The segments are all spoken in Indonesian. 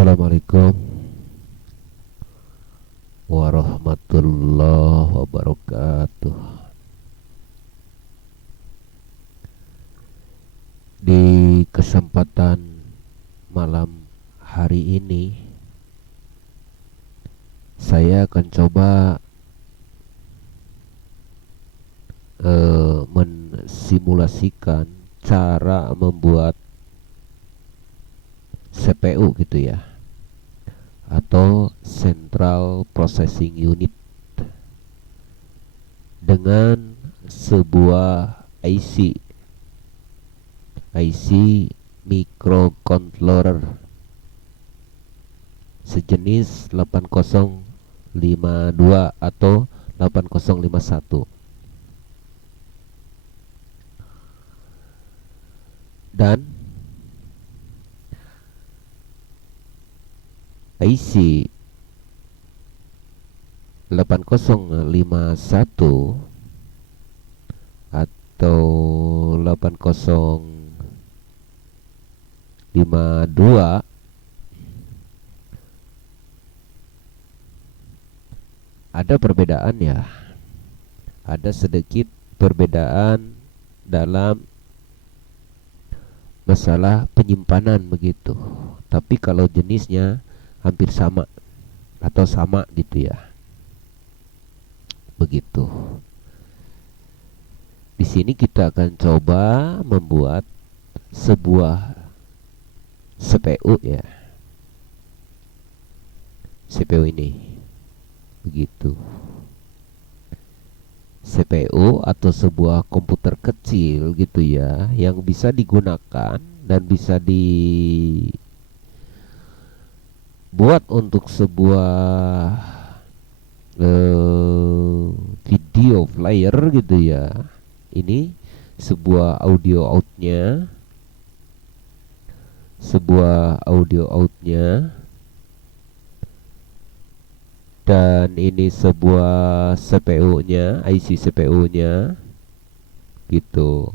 Assalamualaikum warahmatullahi wabarakatuh. Di kesempatan malam hari ini, saya akan coba mensimulasikan cara membuat CPU gitu ya, atau Central Processing Unit, dengan sebuah IC microcontroller sejenis 8052 atau 8051, dan IC 8051 atau 8052 ada perbedaan ya, ada sedikit perbedaan dalam masalah penyimpanan begitu. Tapi kalau jenisnya hampir sama atau sama gitu ya. Begitu. Di sini kita akan coba membuat sebuah CPU ya. CPU ini. Begitu. CPU atau sebuah komputer kecil gitu ya, yang bisa digunakan dan bisa dibuat untuk sebuah video player gitu ya. Ini sebuah audio outnya, dan ini sebuah CPU-nya, IC CPU-nya gitu.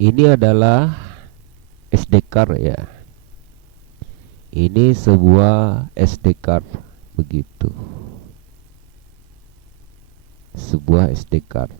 Ini adalah SD card ya. Ini sebuah SD card begitu. Sebuah SD card.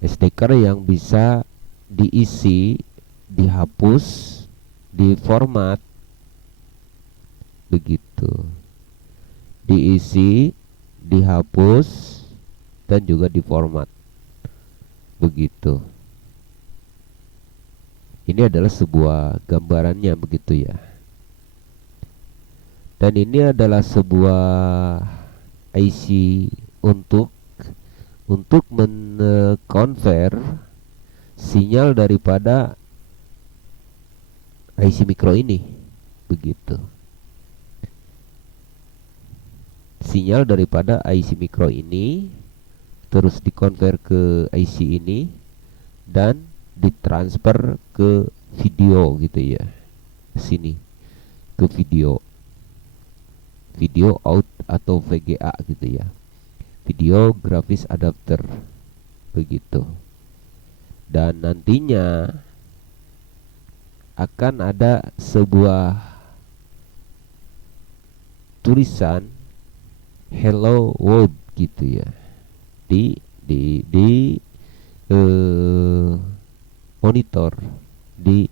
SD card yang bisa diisi, dihapus, diformat begitu. Diisi, dihapus, dan juga diformat begitu. Ini adalah sebuah gambarannya begitu ya. Dan ini adalah sebuah IC untuk men-convert sinyal daripada IC micro ini begitu. Sinyal daripada IC micro ini terus dikonvert ke IC ini dan ditransfer ke video gitu ya, sini ke video out atau VGA gitu ya, video graphics adapter begitu. Dan nantinya akan ada sebuah tulisan hello world gitu ya di monitor, di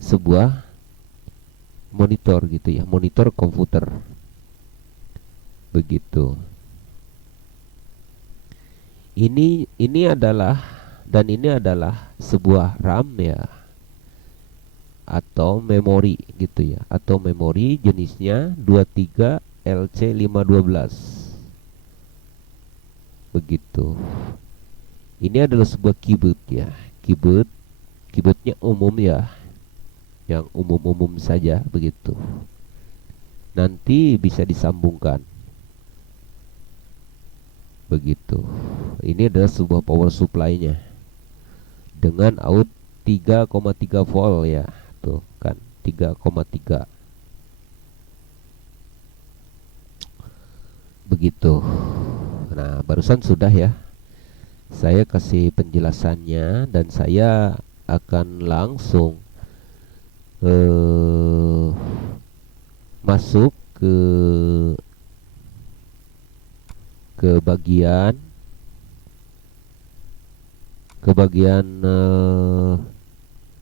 sebuah monitor gitu ya, monitor komputer begitu. Ini adalah sebuah RAM ya, atau memori gitu ya, atau memori jenisnya 23LC512 begitu. Ini adalah sebuah keyboard ya, keyboardnya umum ya, yang umum saja begitu. Nanti bisa disambungkan begitu. Ini adalah sebuah power supply-nya dengan out 3,3 volt ya, tuh kan 3,3 begitu. Nah, barusan sudah ya. Saya kasih penjelasannya dan saya akan langsung eh, masuk ke bagian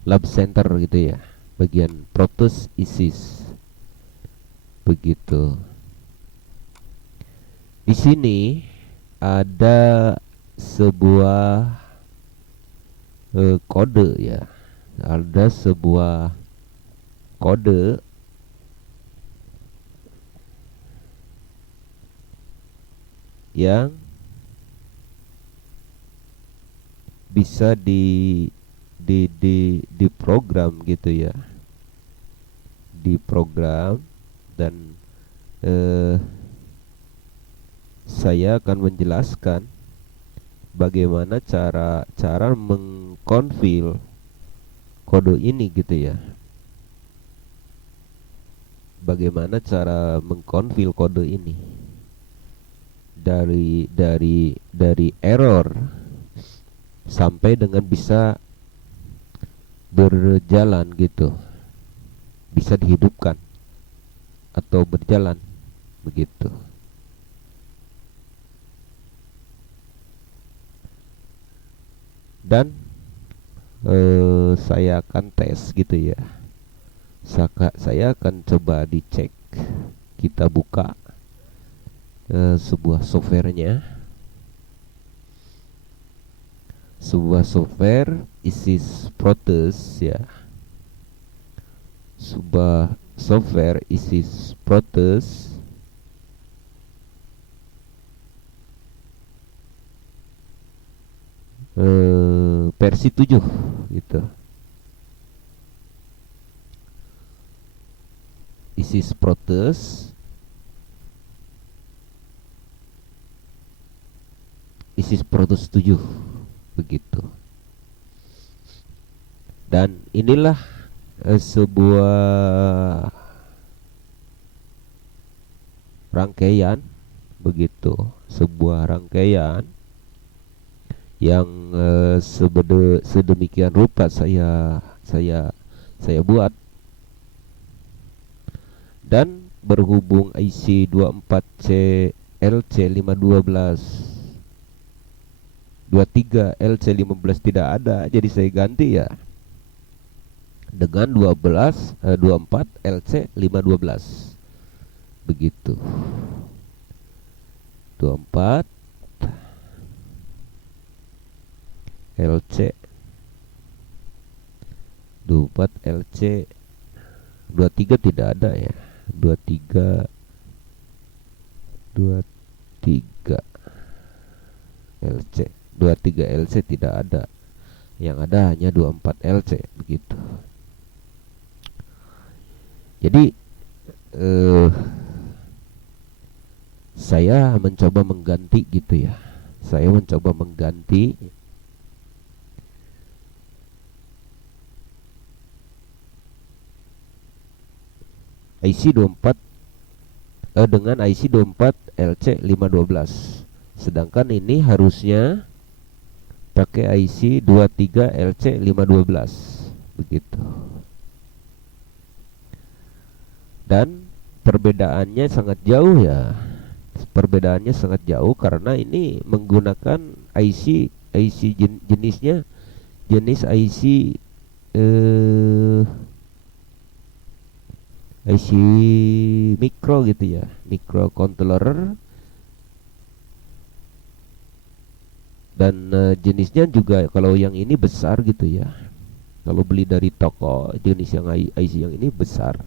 lab center gitu ya, bagian protus isis begitu. Di sini ada sebuah kode ya, ada sebuah kode yang bisa di program gitu ya, diprogram. Dan saya akan menjelaskan bagaimana cara mengkonfil kode ini gitu ya. Bagaimana cara mengkonfil kode ini dari error sampai dengan bisa berjalan gitu, bisa dihidupkan atau berjalan begitu. Dan saya akan tes gitu ya. Saya akan coba dicek. Kita buka sebuah softwarenya, sebuah software ISIS Proteus ya, sebuah software ISIS Proteus versi 7 gitu. ISIS Proteus ISIS Proteus 7 begitu. Dan inilah sebuah rangkaian begitu, sebuah rangkaian yang sedemikian rupa saya buat. Dan berhubung IC 24C LC 512 23 LC 15 tidak ada, jadi saya ganti ya dengan 24 LC 512 begitu. 24 LC 24 LC 23 tidak ada ya. 23 LC 23 LC tidak ada. Yang ada hanya 24 LC begitu. Jadi saya mencoba mengganti gitu ya. Saya mencoba mengganti IC 24 dengan IC 24 LC 512. Sedangkan ini harusnya pakai IC 23 LC 512 begitu. Dan perbedaannya sangat jauh ya. Perbedaannya sangat jauh karena ini menggunakan IC jenisnya jenis IC mikro gitu ya, microcontroller. Dan jenisnya juga kalau yang ini besar gitu ya. Kalau beli dari toko jenis yang IC yang ini besar.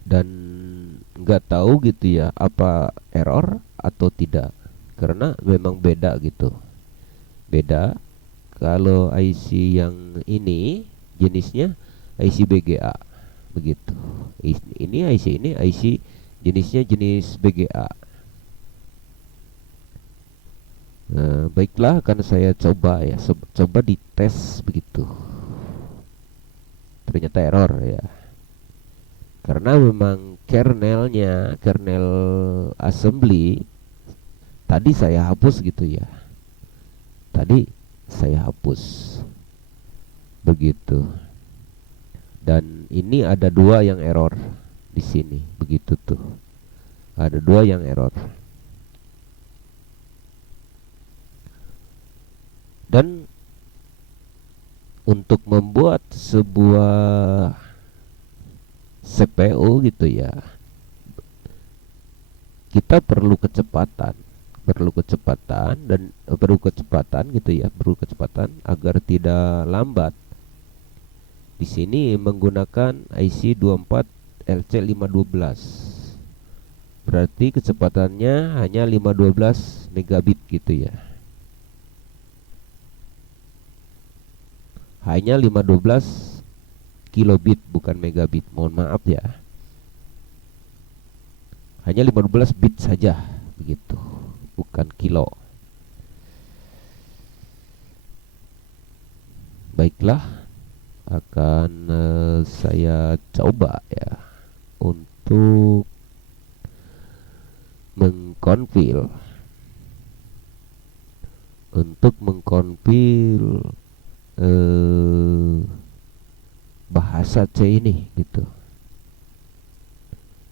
Dan nggak tahu gitu ya apa error atau tidak, karena memang beda gitu. Beda. Kalau IC yang ini jenisnya IC BGA begitu. Ini IC jenisnya jenis BGA. Baiklah, akan saya coba ya, coba dites begitu. Ternyata error ya. karena memang kernel assembly tadi saya hapus gitu ya. Tadi saya hapus begitu. Dan ini ada dua yang error di sini, begitu tuh. Ada dua yang error. Dan untuk membuat sebuah CPU gitu ya, kita perlu kecepatan, perlu kecepatan gitu ya, perlu kecepatan agar tidak lambat. Di sini menggunakan IC 24 LC512. Berarti kecepatannya hanya 512 megabit gitu ya. Hanya 512 kilobit bukan megabit. Mohon maaf ya. Hanya 512 bit saja begitu, bukan kilo. Baiklah, akan saya coba ya untuk mengkonfil bahasa C ini gitu.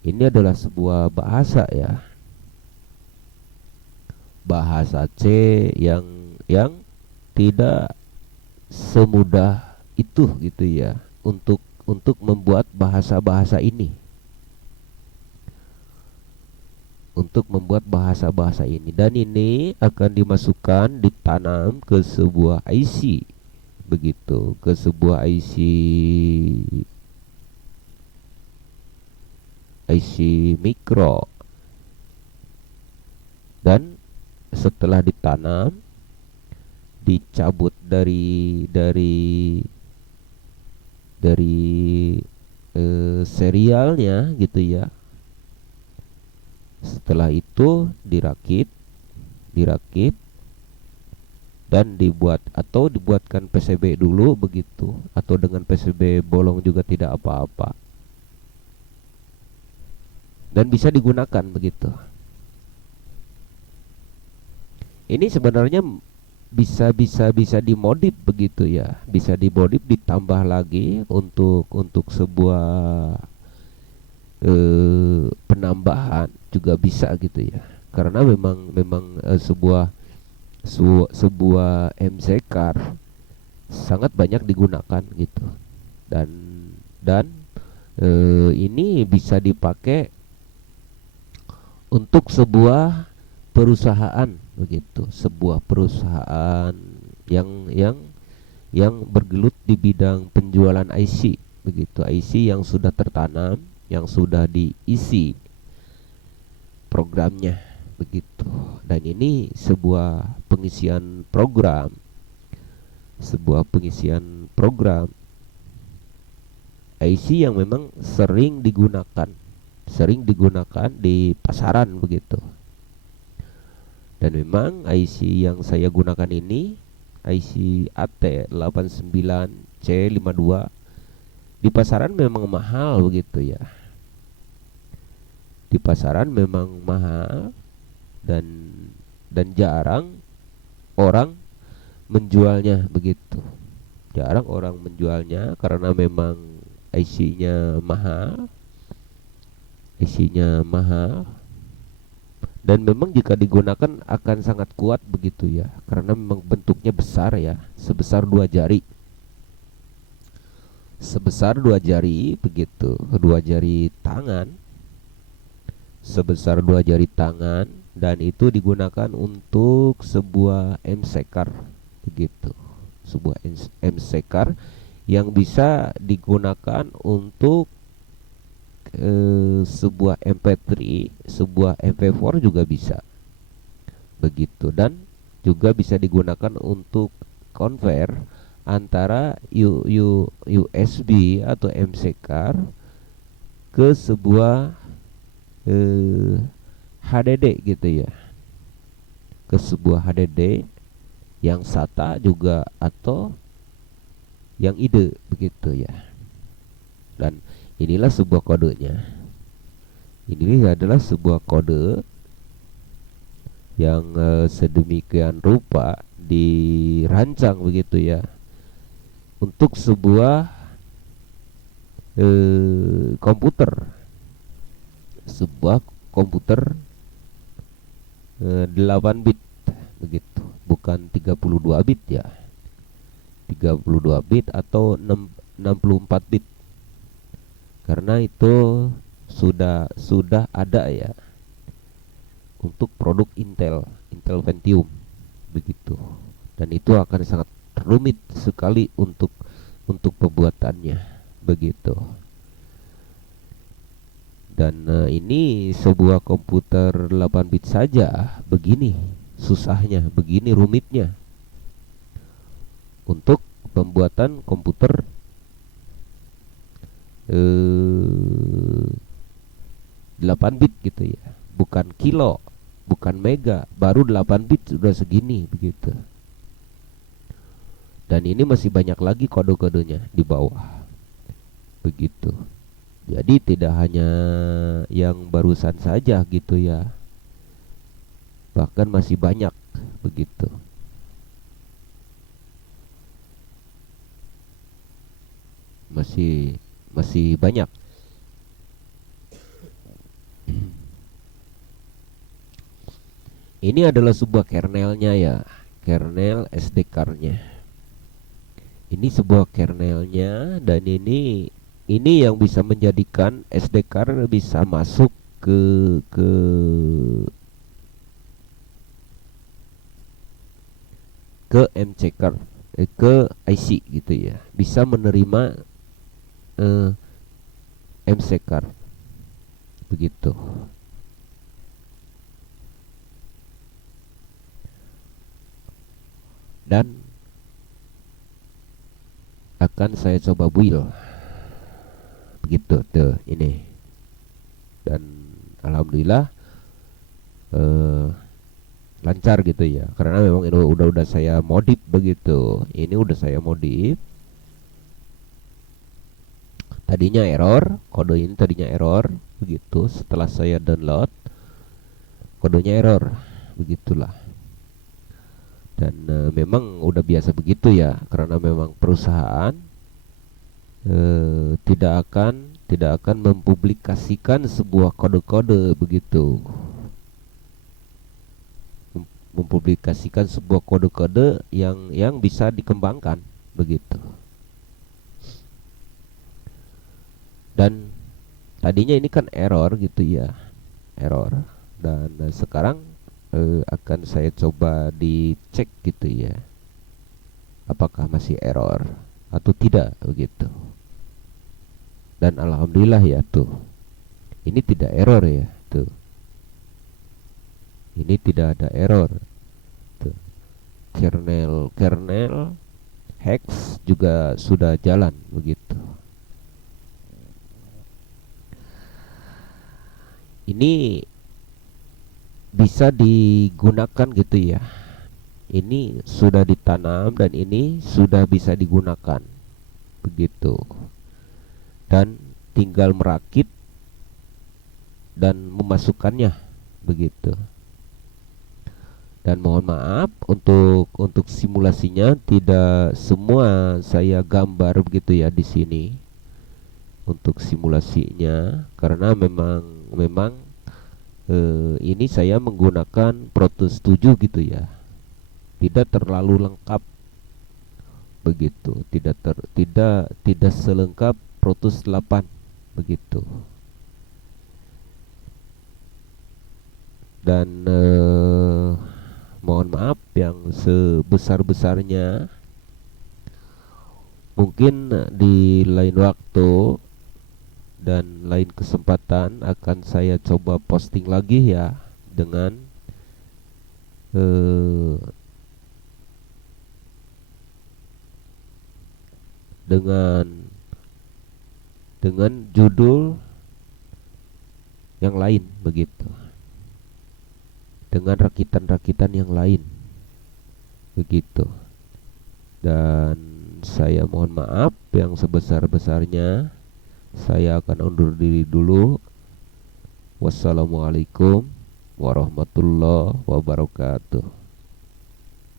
Ini adalah sebuah bahasa ya, bahasa C yang tidak semudah itu gitu ya untuk membuat bahasa-bahasa ini, dan ini akan ditanam ke sebuah IC begitu, ke sebuah IC mikro. Dan setelah ditanam, dicabut dari serialnya gitu ya. Setelah itu dirakit dan dibuatkan PCB dulu begitu, atau dengan PCB bolong juga tidak apa-apa, dan bisa digunakan begitu. Ini sebenarnya bisa dimodif begitu ya, bisa dimodif ditambah lagi untuk sebuah penambahan juga bisa gitu ya, karena memang sebuah MC car sangat banyak digunakan gitu. Dan ini bisa dipakai untuk sebuah perusahaan begitu, sebuah perusahaan yang bergelut di bidang penjualan IC begitu, IC yang sudah tertanam, yang sudah diisi programnya begitu. Dan ini sebuah pengisian program IC yang memang sering digunakan di pasaran begitu. Dan memang IC yang saya gunakan ini IC AT89C52 di pasaran memang mahal begitu ya. Di pasaran memang mahal, dan jarang orang menjualnya begitu. Jarang orang menjualnya karena memang IC-nya mahal, dan memang jika digunakan akan sangat kuat begitu ya, karena memang bentuknya besar ya, sebesar dua jari begitu, dua jari tangan, sebesar dua jari tangan. Dan itu digunakan untuk sebuah MC car begitu, sebuah MC car yang bisa digunakan untuk sebuah MP3, sebuah MP4 juga bisa begitu. Dan juga bisa digunakan untuk convert antara USB atau MC car ke sebuah HDD gitu ya, ke sebuah HDD yang SATA juga atau yang IDE begitu ya. Dan Inilah sebuah kodenya. Ini adalah sebuah kode yang sedemikian rupa dirancang begitu ya, untuk sebuah komputer, sebuah komputer 8 bit begitu, bukan 32 bit ya. 32 bit atau 64 bit, karena itu sudah ada ya untuk produk Intel Pentium begitu, dan itu akan sangat rumit sekali untuk pembuatannya begitu. Dan ini sebuah komputer 8 bit saja begini susahnya, begini rumitnya untuk pembuatan komputer 8 bit gitu ya, bukan kilo, bukan mega, baru 8 bit sudah segini begitu. Dan ini masih banyak lagi kode-kodenya di bawah begitu. Jadi tidak hanya yang barusan saja gitu ya, bahkan masih banyak begitu. Masih banyak. Ini adalah sebuah kernelnya ya, kernel SD card-nya. Ini sebuah kernelnya, dan ini yang bisa menjadikan SD card bisa masuk ke MC card, ke IC gitu ya, bisa menerima MC card begitu. Dan akan saya coba build begitu tuh ini, dan alhamdulillah lancar gitu ya, karena memang ini udah saya modif begitu. Ini udah saya modif, tadinya error, kode ini tadinya error begitu, setelah saya download kodenya error begitulah. Dan memang udah biasa begitu ya, karena memang perusahaan tidak akan mempublikasikan sebuah kode-kode begitu, mempublikasikan sebuah kode-kode yang bisa dikembangkan begitu. Dan tadinya ini kan error gitu ya, error. Dan sekarang akan saya coba dicek gitu ya, apakah masih error atau tidak begitu. Dan alhamdulillah ya tuh, ini tidak error ya tuh, ini tidak ada error tuh. Kernel hex juga sudah jalan begitu. Ini bisa digunakan gitu ya, ini sudah ditanam dan ini sudah bisa digunakan begitu, dan tinggal merakit dan memasukkannya begitu. Dan mohon maaf untuk simulasinya tidak semua saya gambar begitu ya di sini untuk simulasinya, karena memang ini saya menggunakan Protos 7 gitu ya, tidak terlalu lengkap begitu, tidak selengkap Protos 8 begitu. Dan mohon maaf yang sebesar-besarnya. Mungkin di lain waktu dan lain kesempatan akan saya coba posting lagi ya, dengan dengan judul yang lain begitu, dengan rakitan-rakitan yang lain begitu. Dan saya mohon maaf yang sebesar-besarnya. Saya akan undur diri dulu. Wassalamualaikum warahmatullahi wabarakatuh.